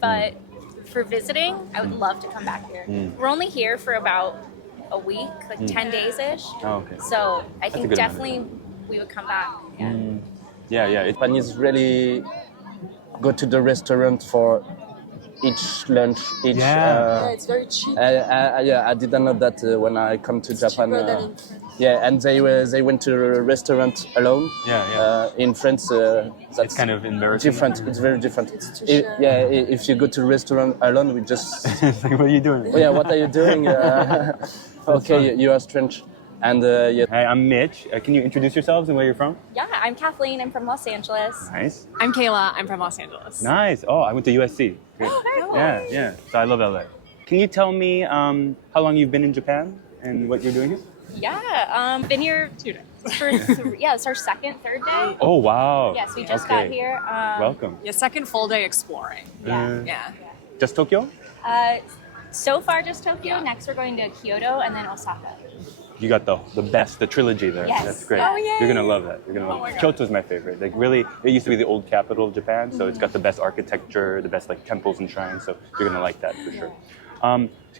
but for visiting, I would love to come back here. We're only here for about a week, like 10 days-ish. Oh, okay. So I That's a think good definitely we would come back. Yeah. Japanese really go to the restaurant for each lunch. It's very cheap. I didn't know that when I come to Japan. Cheaper than in France. And they went to a restaurant alone. In France, that's It's kind of embarrassing. different. It's very different. It's too shared. If you go to a restaurant alone, we just It's like, what are you doing? what are you doing? Okay, you are strange. And Hi, I'm Mitch. Can you introduce yourselves and where you're from? Yeah, I'm Kathleen. I'm from Los Angeles. Nice. I'm Kayla. I'm from Los Angeles. Nice. Oh, I went to USC. Great. Yeah. So I love LA. Can you tell me how long you've been in Japan and what you're doing here? Yeah, been here 2 days. for it's our third day. Oh, wow. Yes, we just got here. Welcome. Yeah, second full day exploring. Yeah. Just Tokyo? So far, just Tokyo. Next, we're going to Kyoto and then Osaka. You got the best, the trilogy there. Yes. That's great. Oh, yay. You're gonna love that. You're gonna love it. Kyoto's my favorite. Like really, it used to be the old capital of Japan, so it's got the best architecture, the best like temples and shrines. So you're gonna like that for sure.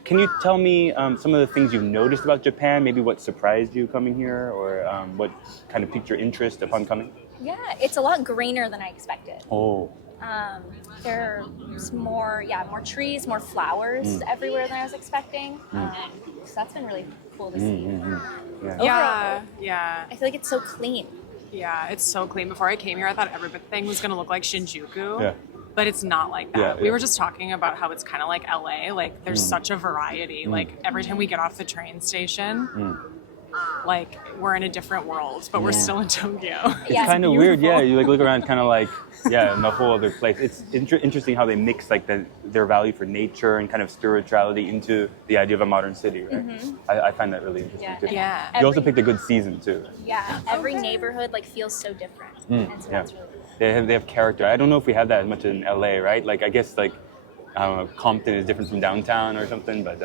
Can you tell me some of the things you've noticed about Japan? Maybe what surprised you coming here, or what kind of piqued your interest upon coming? Yeah, it's a lot greener than I expected. Oh. There's more trees, more flowers everywhere than I was expecting. So that's been really cool to see. Overall, Yeah. I feel like it's so clean. Yeah, it's so clean. Before I came here, I thought everything was going to look like Shinjuku. Yeah. But it's not like that. Yeah, We yeah. were just talking about how it's kind of like LA. Like, there's such a variety. Like, every time we get off the train station, like, we're in a different world, but we're still in Tokyo. It's Yeah, kind of weird, beautiful. You like look around, kind of like, in a whole other place. It's interesting how they mix like their value for nature and kind of spirituality into the idea of a modern city, right? I find that really interesting too. Yeah. You also picked a good season too. Yeah, every neighborhood like feels so different, and so that's really cool. They have character. I don't know if we have that as much in LA, right? Like I guess like I don't know, Compton is different from downtown or something, but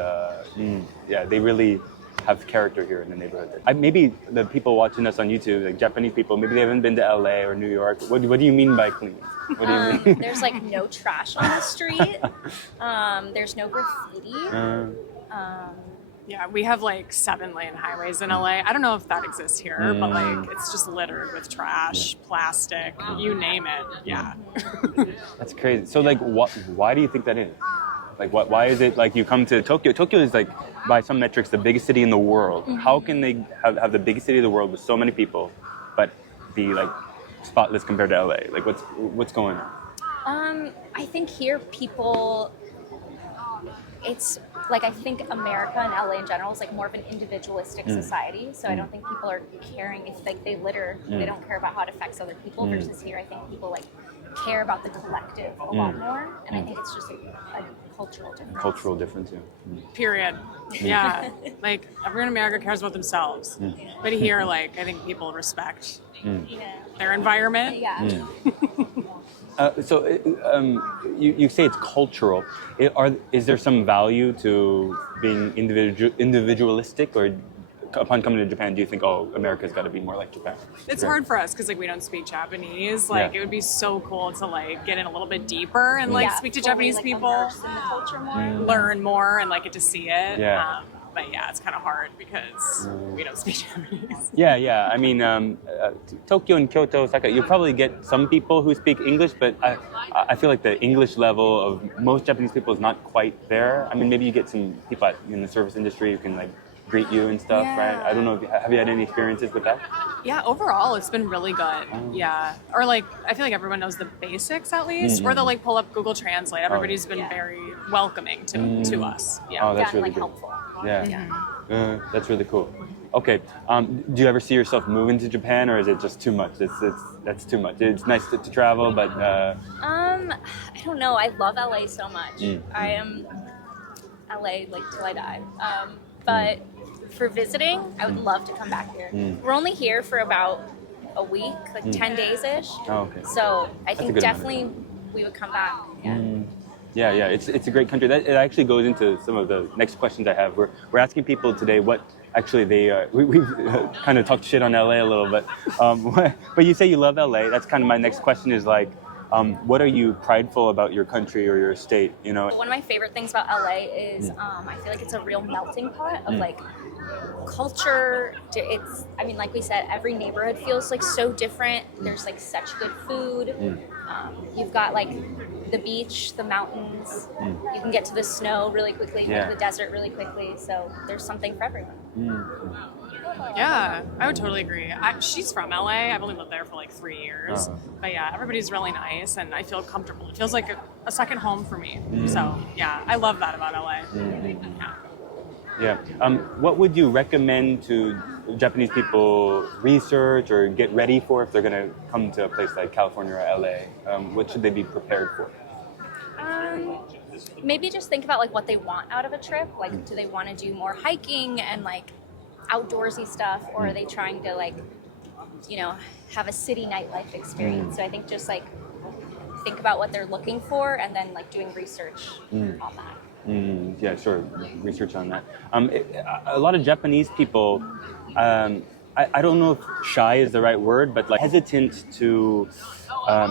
they really have character here in the neighborhood. Maybe the people watching us on YouTube, like Japanese people, maybe they haven't been to LA or New York. What do you mean by clean? What do you mean? There's like no trash on the street. There's no graffiti. Yeah, we have like 7-lane highways in LA. I don't know if that exists here, but like it's just littered with trash, plastic, you name it. Yeah. That's crazy. So like, why do you think that is? Like, why is it like you come to Tokyo? Tokyo is like, by some metrics, the biggest city in the world. How can they have the biggest city of the world with so many people, but be like spotless compared to LA? Like, what's going on? I think here people, it's like I think America and LA in general is like more of an individualistic society. So I don't think people are caring if like they litter, they don't care about how it affects other people. Versus here, I think people like care about the collective a lot more, and I think it's just a cultural difference. Cultural difference, Period. Yeah. Like everyone in America cares about themselves. But here, like, I think people respect their environment. Yeah. You say it's cultural. Is there some value to being individualistic, or upon coming to Japan, do you think, oh, America's got to be more like Japan? It's hard for us because like we don't speak Japanese. Like it would be so cool to like get in a little bit deeper and like speak to fully, Japanese like, people, immerse in the culture more. learn more, and like get to see it. Yeah. But yeah, it's kind of hard because we don't speak Japanese. Yeah. I mean, Tokyo and Kyoto, Osaka, you probably get some people who speak English, but I feel like the English level of most Japanese people is not quite there. I mean, maybe you get some people in the service industry who can like greet you and stuff, right? I don't know, have you had any experiences with that? Yeah, overall, it's been really good. Yeah. Or like, I feel like everyone knows the basics at least, or they'll like pull up Google Translate. Everybody's been very welcoming to us. Yeah. Oh, that's Yeah, really like good. helpful. Yeah. That's really cool. Okay, do you ever see yourself moving to Japan, or is it just too much? That's too much. It's nice to travel, but... I don't know. I love LA so much. I am LA like till I die. But for visiting, I would love to come back here. We're only here for about a week, like 10 days-ish. Oh, okay. So I think good amount of definitely we would come back. Yeah, it's a great country. It actually goes into some of the next questions I have. We're asking people today what actually we've kind of talked shit on LA a little bit. But you say you love LA. That's kind of my next question is like, what are you prideful about your country or your state? You know, One of my favorite things about LA is I feel like it's a real melting pot of like culture. It's, I mean, like we said, every neighborhood feels like so different. There's like such good food. You've got like the beach, the mountains. You can get to the snow really quickly, you can get to the desert really quickly. So there's something for everyone. Yeah, I would totally agree. She's from LA. I've only lived there for like 3 years. But yeah, everybody's really nice and I feel comfortable. It feels like a second home for me. So yeah, I love that about LA. Yeah. What would you recommend to Japanese people research or get ready for if they're going to come to a place like California or LA? What should they be prepared for? Maybe just think about like what they want out of a trip. Like, do they want to do more hiking and like outdoorsy stuff, or are they trying to like, you know, have a city nightlife experience? So I think just like think about what they're looking for and then like doing research on that. Yeah, sure. Research on that. A lot of Japanese people, I don't know if shy is the right word, but like hesitant to,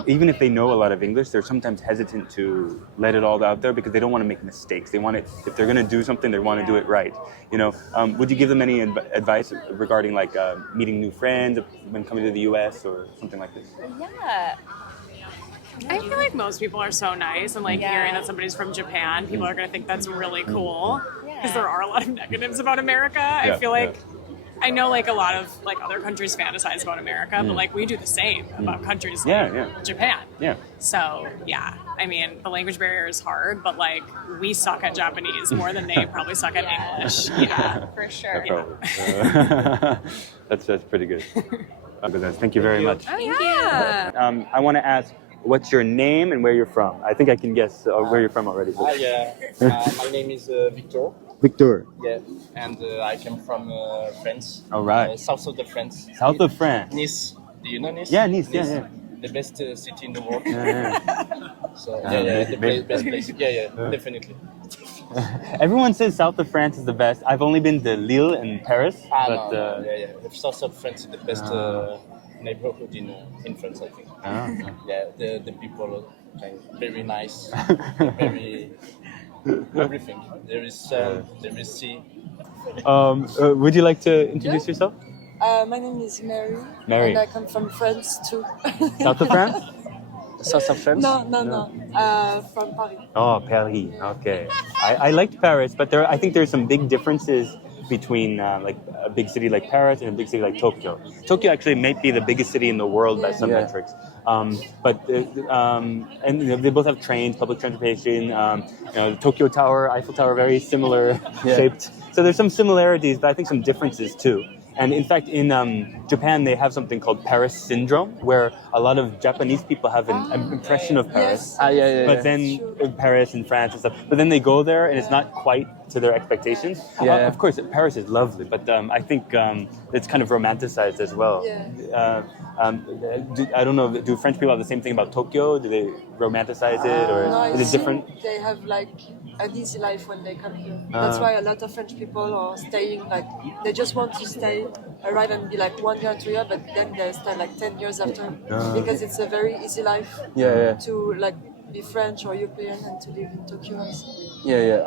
even if they know a lot of English, they're sometimes hesitant to let it all out there because they don't want to make mistakes. They want it, if they're going to do something, they want to do it right. You know, would you give them any advice regarding like meeting new friends when coming to the U.S. or something like this? Yeah. I feel like most people are so nice, and like hearing that somebody's from Japan, people are going to think that's really cool because there are a lot of negatives about America. I feel like I know like a lot of like other countries fantasize about America, but like we do the same about countries like Japan. Yeah. So yeah, I mean the language barrier is hard, but like we suck at Japanese more than they probably suck at English. Yeah, For sure. That's pretty good. Thank you very much. Oh, yeah. I want to ask, what's your name and where you're from? I think I can guess where you're from already. Hi, my name is Victor. Victor. Yeah, and I came from France. All right. South of the France. South of France. Nice. Do you know Nice? Yeah, Nice. Yeah. The best city in the world. Yeah. So the best place. Yeah, definitely. Everyone says South of France is the best. I've only been to Lille and Paris. But, The South of France is the best neighborhood in France, I think. Yeah, the people are very nice, very everything. There is sun, there is sea. Would you like to introduce yourself? My name is Mary. Mary. And I come from France too. South of France? South of France? No. From Paris. Oh, Paris. Okay. I liked Paris, but I think there's some big differences between like a big city like Paris and a big city like Tokyo. Tokyo actually might be the biggest city in the world by some metrics. But and you know, they both have trains, public transportation. You know, the Tokyo Tower, Eiffel Tower, very similar shaped. So there's some similarities, but I think some differences too. And in fact, in Japan, they have something called Paris syndrome, where a lot of Japanese people have an impression of Paris. Yes. But then Paris and France and stuff. But then they go there, and it's not quite to their expectations. Of course, Paris is lovely, but I think it's kind of romanticized as well. I don't know. Do French people have the same thing about Tokyo? Do they romanticize it, or No, is it different? They have like an easy life when they come here. That's why a lot of French people are staying, like they just want to stay, arrive and be like 1 year, 2 years, but then they stay like 10 years after because it's a very easy life to like be French or European and to live in Tokyo.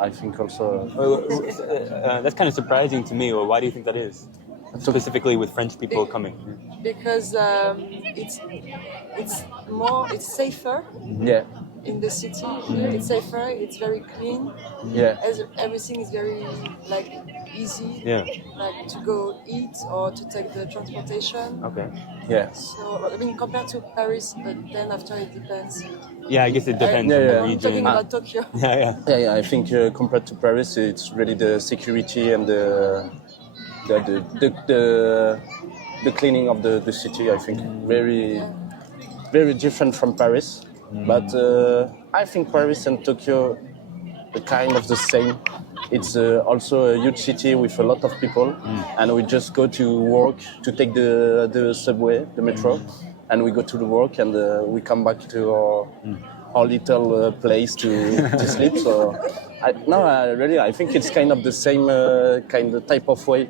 I think also. That's kind of surprising to me. Well, why do you think that is? Specifically with French people coming. Because it's safer. In the city, it's safer. It's very clean. Everything is very like easy. Like to go eat or to take the transportation. So I mean, compared to Paris, but then after it depends. Yeah, I guess it depends on the I'm region. talking about Tokyo. I think compared to Paris, it's really the security and the cleaning of the city. I think very different from Paris. But I think Paris and Tokyo are kind of the same. It's also a huge city with a lot of people, and we just go to work to take the subway, the metro, and we go to the work and we come back to our little place to sleep. So I think it's kind of the same kind of type of way.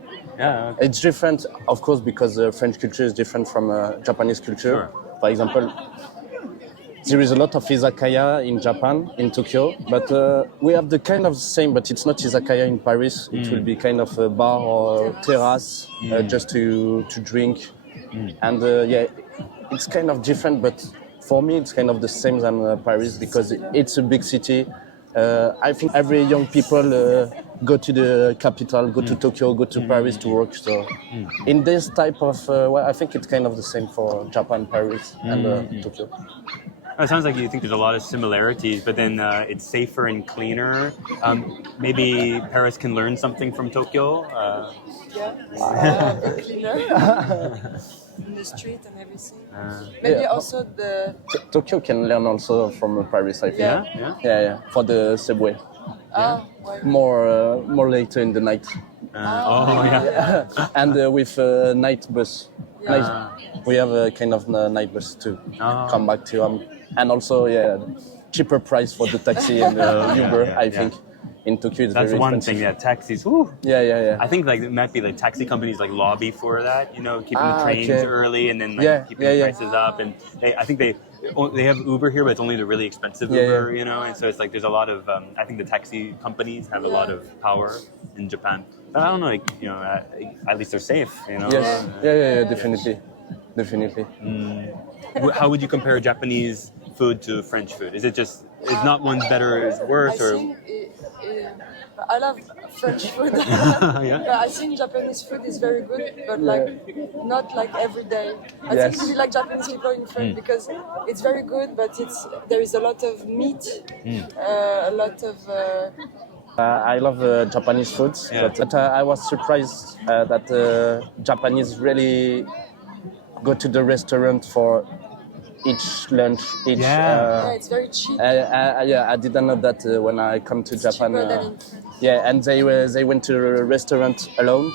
It's different, of course, because French culture is different from Japanese culture. For example, there is a lot of izakaya in Japan, in Tokyo, but we have the kind of the same, but it's not izakaya in Paris. It will be kind of a bar or terrace, just to drink. And yeah, it's kind of different, but for me it's kind of the same than Paris because it's a big city. I think every young people go to the capital, go to Tokyo, go to Paris to work. So in this type of, well, I think it's kind of the same for Japan, Paris, and Tokyo. It sounds like you think there's a lot of similarities, but then it's safer and cleaner. Maybe Paris can learn something from Tokyo. Yeah, cleaner in the street and everything. Maybe also the Tokyo can learn also from Paris, I think. Yeah. For the subway. why? More later in the night. And with night bus. We have a kind of night bus to come back to. And also, cheaper price for the taxi and Uber, I think. In Tokyo, it's That's very one expensive. thing. Yeah, taxis. Whew. Yeah. I think like it might be like taxi companies like lobby for that. You know, keeping the trains okay. early and then like keeping the prices up. And I think they have Uber here, but it's only the really expensive Uber. You know, and so it's like there's a lot of. I think the taxi companies have a lot of power in Japan. But I don't know, like, you know, at least they're safe. You know. Yes. Yeah. Definitely. How would you compare Japanese food to French food? Is not one's better or worse, or? I love French food. I think Japanese food is very good, but like not like every day. I think we like Japanese people in France because it's very good, but there is a lot of meat, a lot of. I love Japanese foods, but I was surprised that Japanese really go to the restaurant for each lunch. It's very cheap. I didn't know that when I come to Japan. And they went to a restaurant alone.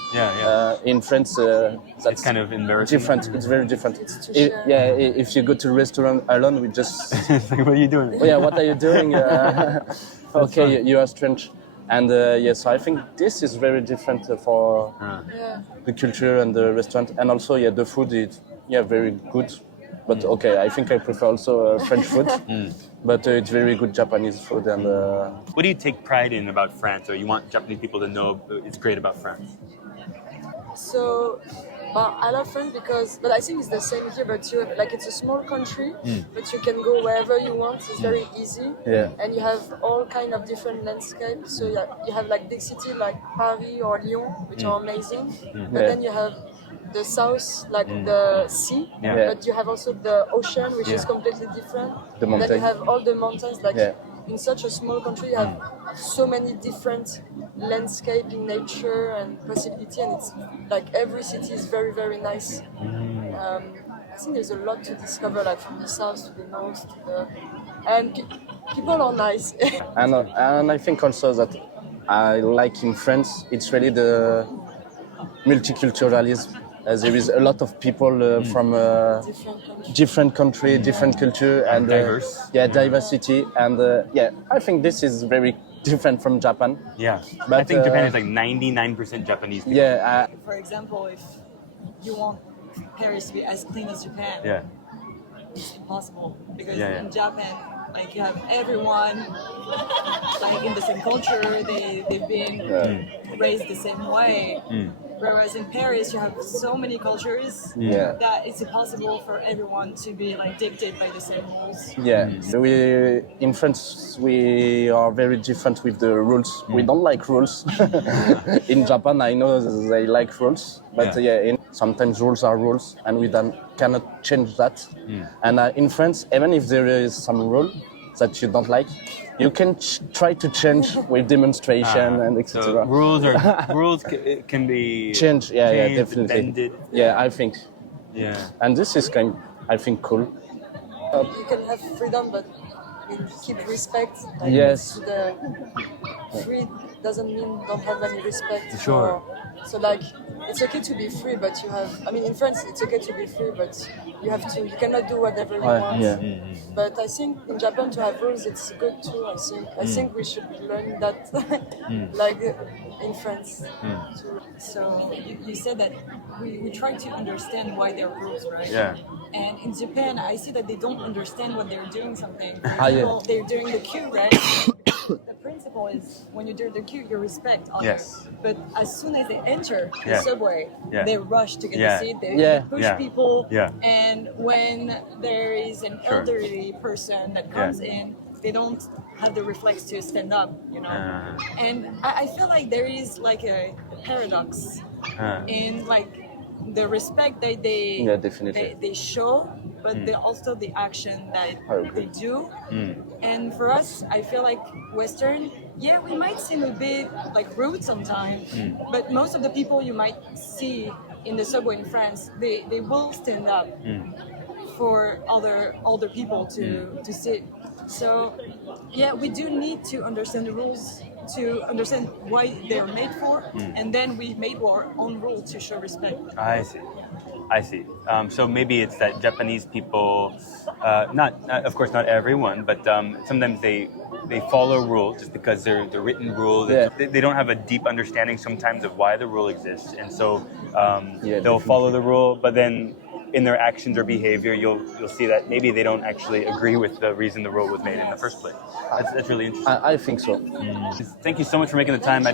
In France, that's it's kind of embarrassing. Different. It's very different. If you go to a restaurant alone, we just. Like, what are you doing? What are you doing? Okay, you are strange. And so I think this is very different for the culture and the restaurant, and also the food is very good. But okay, I think I prefer also French food, but it's very good Japanese food. And what do you take pride in about France, or you want Japanese people to know it's great about France? So, I love France but I think it's the same here. But it's a small country, but you can go wherever you want. It's very easy, and you have all kind of different landscapes. So you have like big cities like Paris or Lyon, which are amazing. But then you have the south, like the sea, but you have also the ocean, which is completely different. The mountain. Then you have all the mountains. In such a small country, you have so many different landscape in nature and possibility, and it's like every city is very, very nice. I think there's a lot to discover, like from the south to the north and people are nice. and I think also that I like in France, it's really the multiculturalism. There is a lot of people from different country, different culture, and diverse. Diversity. And I think this is very different from Japan. But I think Japan is like 99% Japanese people. For example, if you want Paris to be as clean as Japan, it's impossible because in Japan, like, you have everyone like in the same culture. They've been raised the same way. Whereas in Paris, you have so many cultures that it's impossible for everyone to be like dictated by the same rules. In France, we are very different with the rules. We don't like rules. In Japan, I know they like rules, but sometimes rules are rules, and we cannot change that. And in France, even if there is some rule that you don't like, you can try to change with demonstration and etc. So rules can be changed. Definitely. Bended. I think. And this is I think cool. You can have freedom, but keep respect. Free doesn't mean don't have any respect. Sure. So like it's okay to be free, but you have. I mean, in France, it's okay to be free, but you have to. You cannot do whatever you want. Yeah. But I think in Japan to have rules, it's good too. I think we should learn that, like in France. Too. So you said that we try to understand why there are rules, right? Yeah. And in Japan, I see that they don't understand when they're doing something. For Ah, yeah. example, they're doing the queue, right? The principle is when you do the queue, you respect others. Yes. But as soon as they enter the Yeah. subway, Yeah. they rush to get Yeah. a seat. They Yeah. push Yeah. people. Yeah. And when there is an Sure. elderly person that comes in, they don't have the reflex to stand up, you know. And I feel like there is like a paradox in like the respect that Yeah, definitely. they show, but also the action that I agree. they do. And for us, I feel like Western, yeah, we might seem a bit like rude sometimes, but most of the people you might see in the subway in France, they will stand up for older people to sit. So yeah, we do need to understand the rules to understand why they're made for, and then we made our own rule to show respect. I see. So maybe it's that Japanese people, of course not everyone, but sometimes they follow rules just because they're the written rule. Yeah. They don't have a deep understanding sometimes of why the rule exists, and so they'll definitely. follow the rule, but then in their actions or behavior, you'll see that maybe they don't actually agree with the reason the rule was made in the first place. That's really interesting. I think so. Thank you so much for making the time.